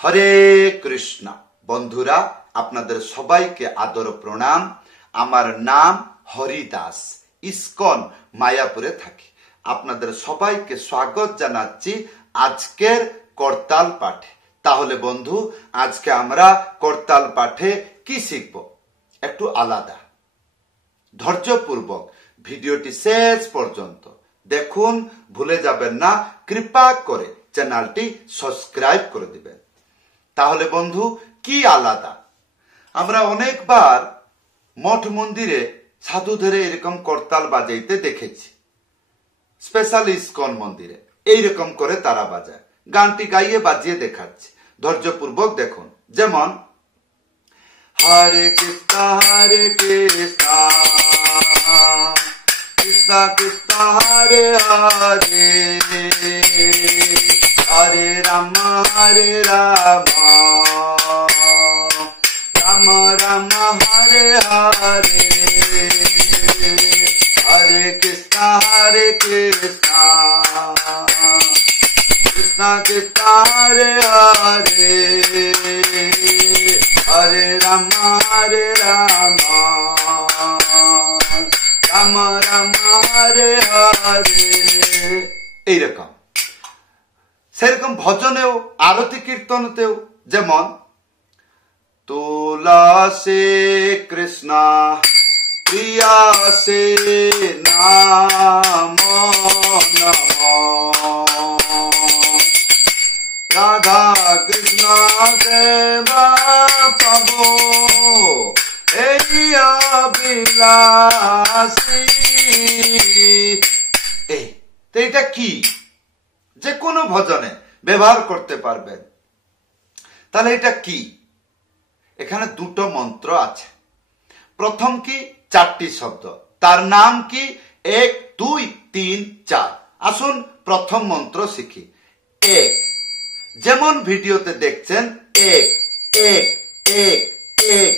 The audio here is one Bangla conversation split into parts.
হরে কৃষ্ণ। বন্ধুরা, আপনাদের সবাইকে আদর প্রণাম। আমার নাম হরিদাস, ইসকন মায়াপুরে থাকি। আপনাদের সবাইকে স্বাগত জানাচ্ছি আজকের করতাল পাঠে। তাহলে বন্ধু, আজকে আমরা করতাল পাঠে কি শিখব? একটু আলাদা। ধৈর্যপূর্বক ভিডিওটি শেষ পর্যন্ত দেখুন, ভুলে যাবেন না। কৃপা করে চ্যানেলটি সাবস্ক্রাইব করে দিবেন। তাহলে বন্ধু, কি আলাদা? আমরা অনেকবার মঠ মন্দিরে সাধুদের এরকম করতাল বাজাইতে দেখেছি। স্পেশাল ইসকন মন্দিরে এইরকম করে তারা বাজায়। গানটি গাইয়ে বাজিয়ে দেখাচ্ছে। ধৈর্যপূর্বক দেখুন। যেমন হরে কৃষ্ণ হরে কৃষ্ণ কৃষ্ণ কৃষ্ণ হরে হরে হরে রাম রাম রাম হরে হরে হরে কৃষ্ণ কৃষ্ণ কৃষ্ণ হরে হরে হরে রাম রাম রাম হরে হরে। এইরকম সেরকম ভজনেও, আরতি কীর্তনতেও। যেমন তুলসী কৃষ্ণ প্রিয়াসে নাম নম রাধা কৃষ্ণ সেবা পাবো এই অবিলাসী। এইটা কি? যে কোনো ভজনে ব্যবহার করতে পারবেন। তাহলে এটা কি? এখানে দুটো মন্ত্র আছে। প্রথম কি? 4টি শব্দ। তার নাম কি? 1 2 3 4। আসুন প্রথম মন্ত্র শিখি। 1। যেমন ভিডিওতে দেখছেন 1 1 1 1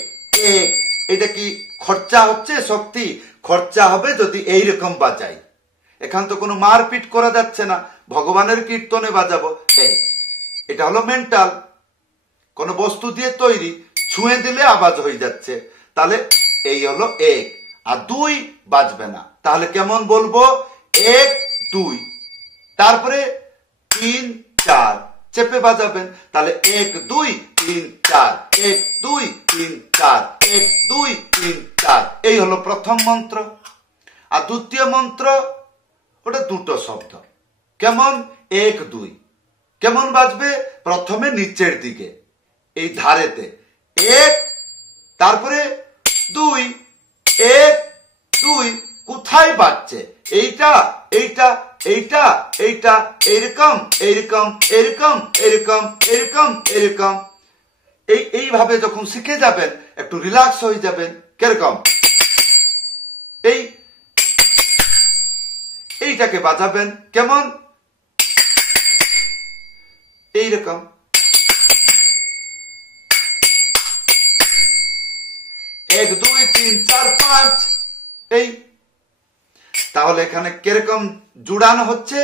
1। এটা কি খরচা হচ্ছে? শক্তি খরচা হবে যদি এইরকম বাজাই। এখান তো কোনো মারপিট করা যাচ্ছে না। ভগবানের কীর্তনে বাজাবো। এটা হলো মেন্টাল, কোন বস্তু দিয়ে তৈরি, ছুঁয়ে দিলে আওয়াজ হয়ে যাচ্ছে। তাহলে এই হলো 1। আর 2 বাজবে না। তাহলে কেমন বলবো? 1 2। তারপরে 3 4 চেপে বাজাবেন। তাহলে 1 2 3 4 1 2 3 4 1 2 3 4। এই হলো প্রথম মন্ত্র। আর দ্বিতীয় মন্ত্র, ওটা দুটো শব্দ। কেমন? 1 2 কেমন বাজবে? প্রথমে নিচের দিকে, এই ধারেতে 1, তারপরে 2 1 2। কোথায় বাজছে? এইটা এইটা এইটা এইটা, এরকম এরকম এরকম এরকম এরকম এরকম। এইভাবে যখন শিখে যাবেন, একটু রিল্যাক্স হয়ে যাবেন। কিরকম? এইটাকে বাজাবেন। কেমন? এইরকম। 1 2 3 4 5। এই তাহলে এখানে কিরকম জুড়ানো হচ্ছে?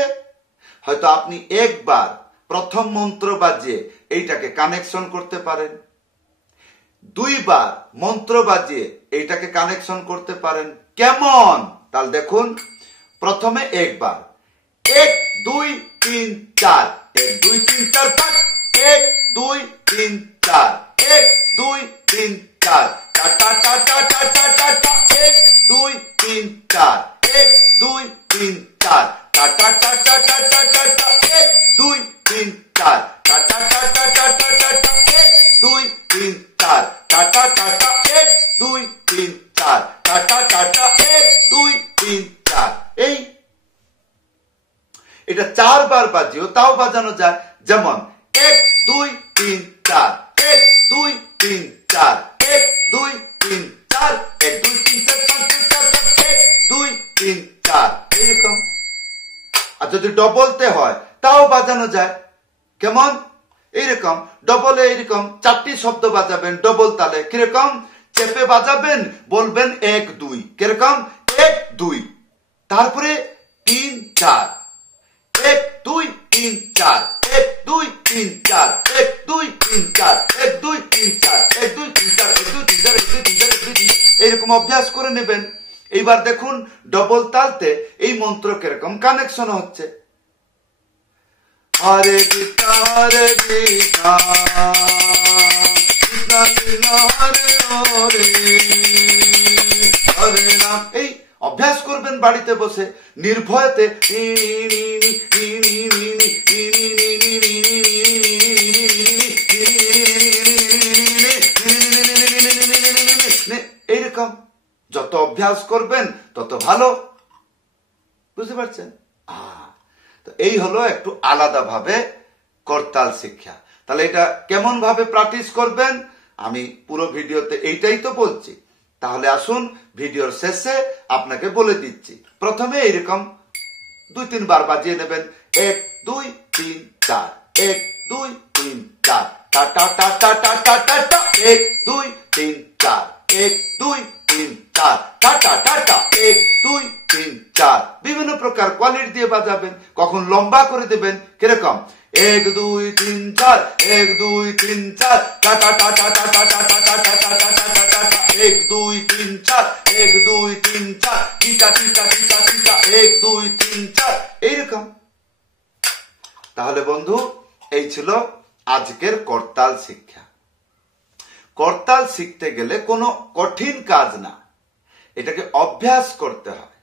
হয়তো আপনি একবার প্রথম মন্ত্র বাজিয়ে এইটাকে কানেকশন করতে পারেন, 2 বার মন্ত্র বাজিয়ে এইটাকে কানেকশন করতে পারেন। কেমন? তাহলে দেখুন, প্রথমে একবার 1 2 3 4 1 2 3 4 5 1 2 3 4 1 2 3 4 টা টা টা টা টা টা টা টা 1 2 3 4 1 2 3 4 টা টা টা টা টা টা টা টা 1 2 3 4 টা টা টা টা টা টা টা টা 1 2 3 4 টা টা টা টা 1 2 3 4 টা টা টা টা 1 2 3 4। এটা 4 বার বাজিও তাও বাজানো যায়। যেমন 1 2 3 4 1 2 3 4 1 2 3 4 1 2 3 4 5 6 7 1 2 3 4। এইরকম। আর যদি ডবলতে হয় তাও বাজানো যায়। কেমন? এইরকম ডবলে এইরকম 4টি শব্দ বাজাবেন ডবল তালে। কিরকম? চেপে বাজাবেন, বলবেন 1 2। কিরকম? 1 2। তারপরে 3 4 1 2 3 4 1 2 3 4 1 2 3 4 1 2 3 4 1 2 3 4 1 2 3 4 1 2 3 4 1 2 3 এরকম অভ্যাস করে নেবেন। এইবার দেখুন ডবল তালতে এই মন্ত্র কিরকম কানেকশন হচ্ছে। হরে কৃষ্ণ হরে কৃষ্ণ কৃষ্ণ কৃষ্ণ হরে হরে হরে রাম। এই অভ্যাস করবেন বাড়িতে বসে নির্ভয়তে। এইরকম যত অভ্যাস করবেন তত ভালো। বুঝতে পারছেন? তো এই হলো একটু আলাদা ভাবে করতাল শিক্ষা। তাহলে এটা কেমন ভাবে প্র্যাকটিস করবেন আমি পুরো ভিডিওতে এইটাই তো বলছি। তাহলে আসুন ভিডিওর শেষে আপনাকে বলে দিচ্ছি। প্রথমে এইরকম 2-3 বার বাজিয়ে নেবেন। 1 2 3 4 1 2 3 4 টা টা টা টা টা টা টা টা 1 2 3 4 1 2 3 4 টা টা টা টা 1 2 3 4 বিভিন্ন প্রকার কোয়ালিটি দিয়ে বাজাবেন। কখন লম্বা করে দেবেন কিরকম 1 2 3 4 1 2 3 4 টা টা টা টা টা টা টা টা টা টা টা টা 1 2 3 4 1 2 3 4 টিটা টিটা টিটা টিটা 1 2 3 4 এইরকম। তাহলে বন্ধু এই ছিল আজকের করতাল শিক্ষা। করতাল শিখতে গেলে কোনো কঠিন কাজ না, এটাকে অভ্যাস করতে হয়।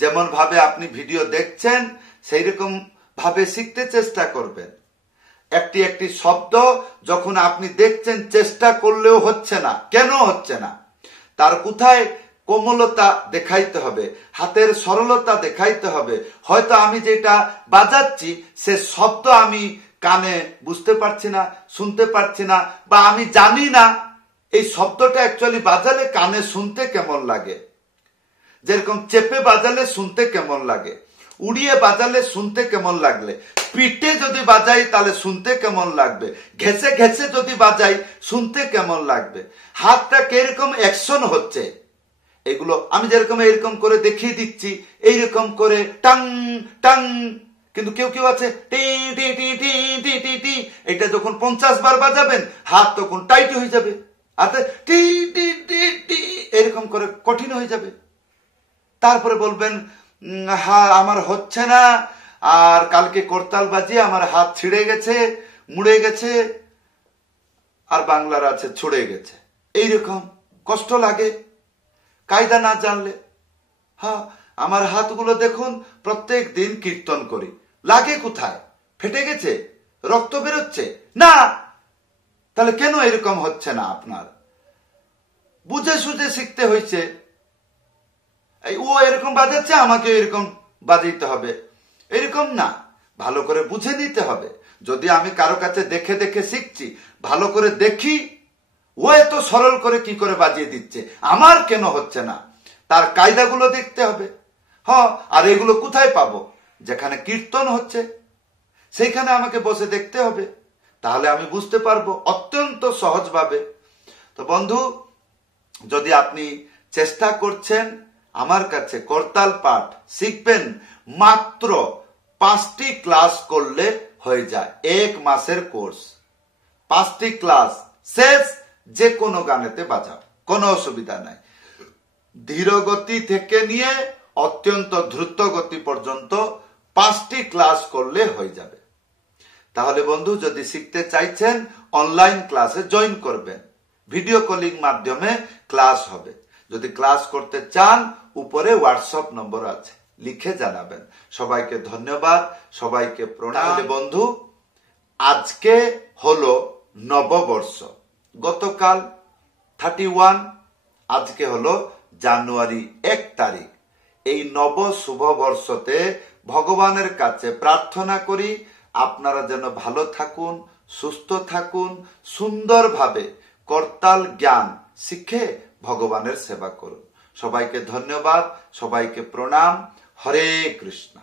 যেমন ভাবে আপনি ভিডিও দেখছেন সেই রকম ভাবে শিখতে চেষ্টা করবেন। একটি একটি শব্দ যখন আপনি দেখছেন চেষ্টা করলেও হচ্ছে না, কেন হচ্ছে না? তার কোথায় কোমলতা দেখাইতে হবে, হাতের সরলতা দেখাইতে হবে। হয়তো আমি যেটা বাজাচ্ছি সে শব্দ আমি কানে বুঝতে পারছি না, শুনতে পারছি না, বা আমি জানি না এই শব্দটা অ্যাকচুয়ালি বাজালে কানে শুনতে কেমন লাগে। যেরকম চেপে বাজালে শুনতে কেমন লাগে, উড়িয়ে বাজালে শুনতে কেমন লাগলে, পিঠে যদি বাজাই তাহলে শুনতে কেমন লাগবে, ঘেসে ঘেসে যদি বাজাই শুনতে কেমন লাগবে, হাতটা কিরকম অ্যাকশন হচ্ছে, এগুলো আমি যেরকম এরকম করে দেখিয়ে দিচ্ছি, এইরকম করে টাং টাং। কিন্তু কেউ কেউ আছে টি টি টি টি টি টি টি, এটা যখন 50 বার বাজাবেন হাত তখন টাইট হয়ে যাবে, হাতে টি টি টি টি এরকম করে কঠিন হয়ে যাবে। তারপরে বলবেন আমার হচ্ছে না, আর কালকে করতাল বাজিয়ে আমার হাত ছিঁড়ে গেছে, মুড়ে গেছে, আর বাংলার আছে ছুড়ে গেছে। এইরকম কষ্ট লাগে কায়দা না জানলে। হ্যাঁ, আমার হাতগুলো দেখুন, প্রত্যেক দিন কীর্তন করি, লাগে কোথায়? ফেটে গেছে, রক্ত বেরোচ্ছে না। তাহলে কেন এরকম হচ্ছে না আপনার? বুঝে সুঝে শিখতে হয়েছে। ও এরকম বাজাচ্ছে, আমাকে এরকম বাজাইতে হবে, এরকম না, ভালো করে বুঝে নিতে হবে। যদি আমি কারো কাছে দেখে দেখে শিখছি, ভালো করে দেখি ও এত সরল করে কি করে বাজিয়ে দিচ্ছে, আমার কেন হচ্ছে না, তার কায়দাগুলো দেখতে হবে। হ্যাঁ, আর এগুলো কোথায় পাবো? যেখানে কীর্তন হচ্ছে সেইখানে আমাকে বসে দেখতে হবে, তাহলে আমি বুঝতে পারবো অত্যন্ত সহজভাবে। তো বন্ধু, যদি আপনি চেষ্টা করছেন আমার কাছে করতাল পাঠ শিখবেন, মাত্র 5টি ক্লাস করলে হয়ে যায়, 1 মাসের কোর্স। 5টি ক্লাস শেষ, যে কোনো গানেতে বাজাও, কোনো অসুবিধা নাই। ধীর গতি থেকে নিয়ে অত্যন্ত দ্রুত গতি পর্যন্ত 5টি ক্লাস করলে হয়ে যাবে। তাহলে বন্ধু, যদি শিখতে চাইছেন অনলাইন ক্লাসে জয়েন করবেন, ভিডিও কলিং মাধ্যমে ক্লাস হবে। যদি ক্লাস করতে চান উপরে হোয়াটসঅ্যাপ নম্বর আছে, লিখে জানাবেন। সবাইকে ধন্যবাদ, সবাইকে প্রণাম। বন্ধু, আজকে হলো নববর্ষ, গতকাল 31, আজকে হলো জানুয়ারি 1 তারিখ। এই নব শুভ বর্ষতে ভগবানের কাছে প্রার্থনা করি আপনারা যেন ভালো থাকুন, সুস্থ থাকুন, সুন্দরভাবে করতাল জ্ঞান শিখে ভগবানের সেবা করুন। সবাইকে ধন্যবাদ, সবাইকে প্রণাম। হরে কৃষ্ণ।